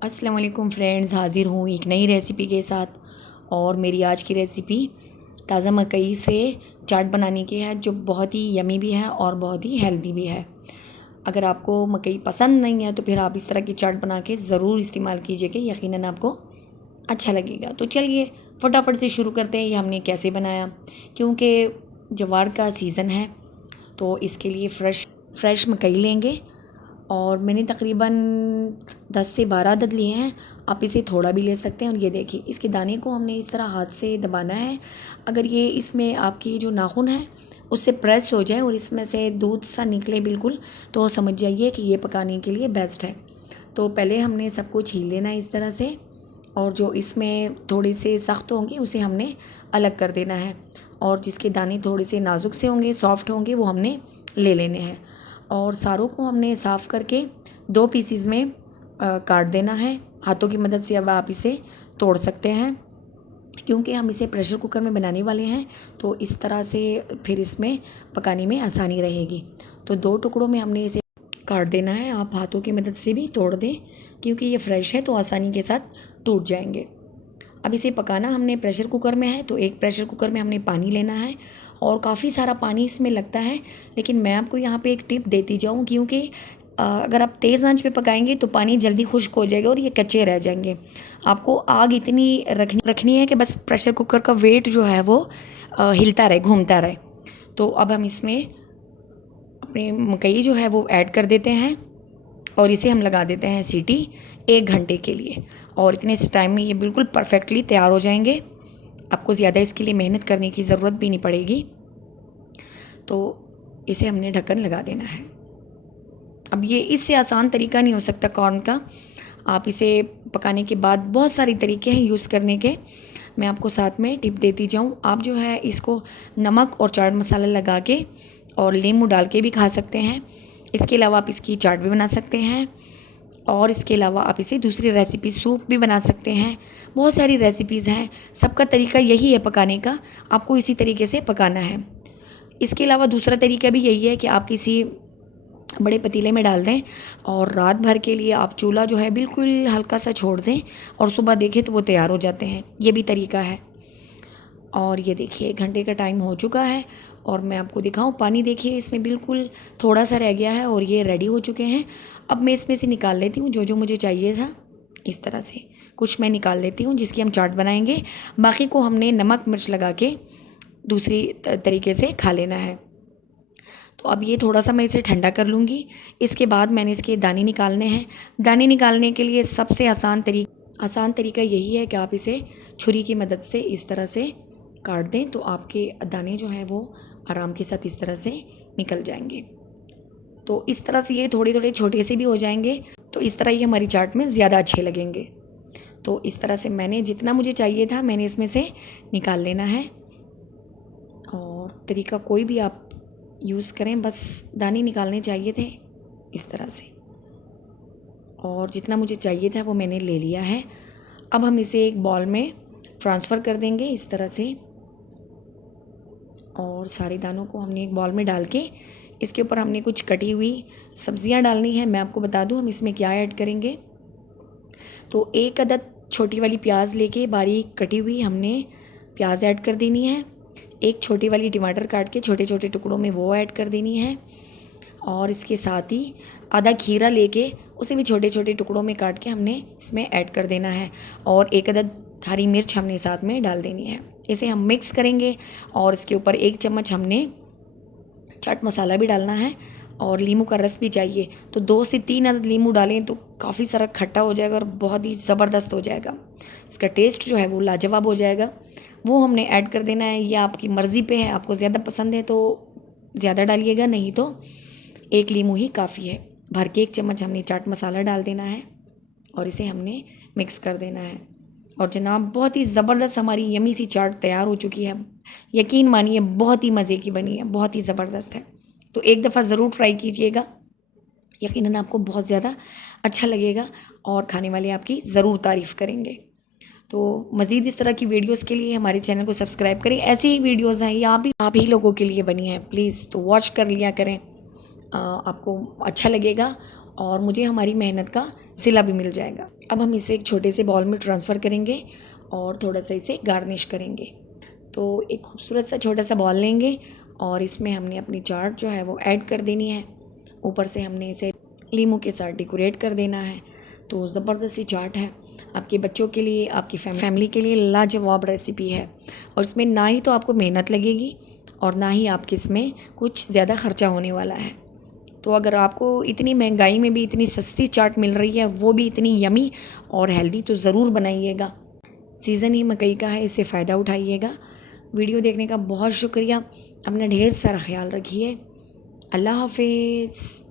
अस्सलाम वालेकुम फ्रेंड्स, हाज़िर हूँ एक नई रेसिपी के साथ। और मेरी आज की रेसिपी ताज़ा मकई से चाट बनाने की है, जो बहुत ही यमी भी है और बहुत ही हेल्दी भी है। अगर आपको मकई पसंद नहीं है तो फिर आप इस तरह की चाट बना के ज़रूर इस्तेमाल कीजिएगा, यकीनन आपको अच्छा लगेगा। तो चलिए फटाफट से शुरू करते हैं, ये हमने कैसे बनाया। क्योंकि ज्वार का सीज़न है तो इसके लिए फ़्रेश मकई लेंगे और मैंने तकरीबन 10 से 12 अदद लिए हैं। आप इसे थोड़ा भी ले सकते हैं। और ये देखिए, इसके दाने को हमने इस तरह हाथ से दबाना है। अगर ये इसमें आपकी जो नाखून है उससे प्रेस हो जाए और इसमें से दूध सा निकले बिल्कुल, तो समझ जाइए कि ये पकाने के लिए बेस्ट है। तो पहले हमने सबको छील लेना है इस तरह से, और जो इसमें थोड़े से सख्त होंगे उसे हमने अलग कर देना है, और जिसके दाने थोड़े से नाजुक से होंगे, सॉफ्ट होंगे, वो हमने ले लेने हैं। और सारों को हमने साफ़ करके 2 पीसीज में काट देना है। हाथों की मदद से अब आप इसे तोड़ सकते हैं, क्योंकि हम इसे प्रेशर कुकर में बनाने वाले हैं, तो इस तरह से फिर इसमें पकाने में आसानी रहेगी। तो 2 टुकड़ों में हमने इसे काट देना है। आप हाथों की मदद से भी तोड़ दें, क्योंकि ये फ्रेश है तो आसानी के साथ टूट जाएंगे। अब इसे पकाना हमने प्रेशर कुकर में है, तो एक प्रेशर कुकर में हमने पानी लेना है, और काफ़ी सारा पानी इसमें लगता है। लेकिन मैं आपको यहाँ पे एक टिप देती जाऊँ, क्योंकि अगर आप तेज़ आंच पे पकाएंगे तो पानी जल्दी खुश्क हो जाएगा और ये कच्चे रह जाएंगे। आपको आग इतनी रखनी है कि बस प्रेशर कुकर का वेट जो है वो हिलता रहे, घूमता रहे। तो अब हम इसमें अपनी मकई जो है वो ऐड कर देते हैं, और इसे हम लगा देते हैं सीटी 1 घंटे के लिए। और इतने से टाइम में ये बिल्कुल परफेक्टली तैयार हो जाएंगे। आपको ज़्यादा इसके लिए मेहनत करने की ज़रूरत भी नहीं पड़ेगी। तो इसे हमने ढक्कन लगा देना है। अब ये इससे आसान तरीका नहीं हो सकता कॉर्न का। आप इसे पकाने के बाद बहुत सारे तरीके हैं यूज़ करने के, मैं आपको साथ में टिप देती जाऊँ। आप जो है इसको नमक और चाट मसाला लगा के और नींबू डाल के भी खा सकते हैं। इसके अलावा आप इसकी चाट भी बना सकते हैं, और इसके अलावा आप इसे दूसरी रेसिपी सूप भी बना सकते हैं। बहुत सारी रेसिपीज़ हैं, सबका तरीका यही है पकाने का, आपको इसी तरीके से पकाना है। इसके अलावा दूसरा तरीका भी यही है कि आप किसी बड़े पतीले में डाल दें, और रात भर के लिए आप चूल्हा जो है बिल्कुल हल्का सा छोड़ दें, और सुबह देखें तो वो तैयार हो जाते हैं। ये भी तरीका है। और ये देखिए 1 घंटे का टाइम हो चुका है, और मैं आपको दिखाऊं, पानी देखिए इसमें बिल्कुल थोड़ा सा रह गया है और ये रेडी हो चुके हैं। अब मैं इसमें से निकाल लेती हूँ जो जो मुझे चाहिए था। इस तरह से कुछ मैं निकाल लेती हूँ जिसकी हम चाट बनाएंगे, बाकी को हमने नमक मिर्च लगा के दूसरी तरीके से खा लेना है। तो अब ये थोड़ा सा मैं इसे ठंडा कर लूँगी। इसके बाद मैंने इसके दाने निकालने हैं। दाने निकालने के लिए सबसे आसान तरीका यही है कि आप इसे छुरी की मदद से इस तरह से काट दें, तो आपके दाने जो हैं वो आराम के साथ इस तरह से निकल जाएंगे। तो इस तरह से ये थोड़े थोड़े छोटे से भी हो जाएंगे, तो इस तरह ये हमारी चाट में ज़्यादा अच्छे लगेंगे। तो इस तरह से मैंने जितना मुझे चाहिए था मैंने इसमें से निकाल लेना है। और तरीका कोई भी आप यूज़ करें, बस दाने निकालने चाहिए थे इस तरह से। और जितना मुझे चाहिए था वो मैंने ले लिया है। अब हम इसे एक बॉल में ट्रांसफ़र कर देंगे इस तरह से, और सारे दानों को हमने एक बॉल में डाल के इसके ऊपर हमने कुछ कटी हुई सब्ज़ियां डालनी है। मैं आपको बता दूं हम इसमें क्या ऐड करेंगे। तो 1 अदद छोटी वाली प्याज लेके बारीक कटी हुई हमने प्याज ऐड कर देनी है। एक छोटी वाली टमाटर काट के छोटे छोटे टुकड़ों में वो ऐड कर देनी है, और इसके साथ ही आधा खीरा लेके उसे भी छोटे छोटे टुकड़ों में काट के हमने इसमें ऐड कर देना है, और 1 अदद हरी मिर्च हमने साथ में डाल देनी है। इसे हम मिक्स करेंगे, और इसके ऊपर 1 चम्मच हमने चाट मसाला भी डालना है, और नींबू का रस भी चाहिए। तो 2 से 3 अदद नींबू डालें तो काफ़ी सारा खट्टा हो जाएगा और बहुत ही ज़बरदस्त हो जाएगा। इसका टेस्ट जो है वो लाजवाब हो जाएगा। वो हमने ऐड कर देना है। ये आपकी मर्ज़ी पे है, आपको ज़्यादा पसंद है तो ज़्यादा डालिएगा, नहीं तो 1 नींबू ही काफ़ी है। भर के 1 चम्मच हमने चाट मसाला डाल देना है, और इसे हमने मिक्स कर देना है। और जनाब बहुत ही ज़बरदस्त हमारी यमी सी चाट तैयार हो चुकी है। यकीन मानिए बहुत ही मज़े की बनी है, बहुत ही ज़बरदस्त है। तो एक दफ़ा ज़रूर ट्राई कीजिएगा, यकीनन आपको बहुत ज़्यादा अच्छा लगेगा और खाने वाले आपकी ज़रूर तारीफ़ करेंगे। तो मज़ीद इस तरह की वीडियोस के लिए हमारे चैनल को सब्सक्राइब करें। ऐसी ही वीडियोस हैं, ये आप ही लोगों के लिए बनी है, प्लीज़ तो वॉच कर लिया करें, आपको अच्छा लगेगा। और मुझे हमारी मेहनत का सिला भी मिल जाएगा। अब हम इसे एक छोटे से बाउल में ट्रांसफ़र करेंगे और थोड़ा सा इसे गार्निश करेंगे। तो एक खूबसूरत सा छोटा सा बॉल लेंगे और इसमें हमने अपनी चाट जो है वो ऐड कर देनी है। ऊपर से हमने इसे लीमू के साथ डेकोरेट कर देना है। तो ज़बरदस्त सी चाट है, आपके बच्चों के लिए, आपकी फैमिली के लिए लाजवाब रेसिपी है। और इसमें ना ही तो आपको मेहनत लगेगी और ना ही आपके इसमें कुछ ज़्यादा ख़र्चा होने वाला है। तो अगर आपको इतनी महंगाई में भी इतनी सस्ती चाट मिल रही है, वो भी इतनी यमी और हेल्दी, तो ज़रूर बनाइएगा। सीज़न ही मकई का है, इससे फ़ायदा उठाइएगा। वीडियो देखने का बहुत शुक्रिया। अपना ढेर सारा ख्याल रखिए। अल्लाह हाफिज़।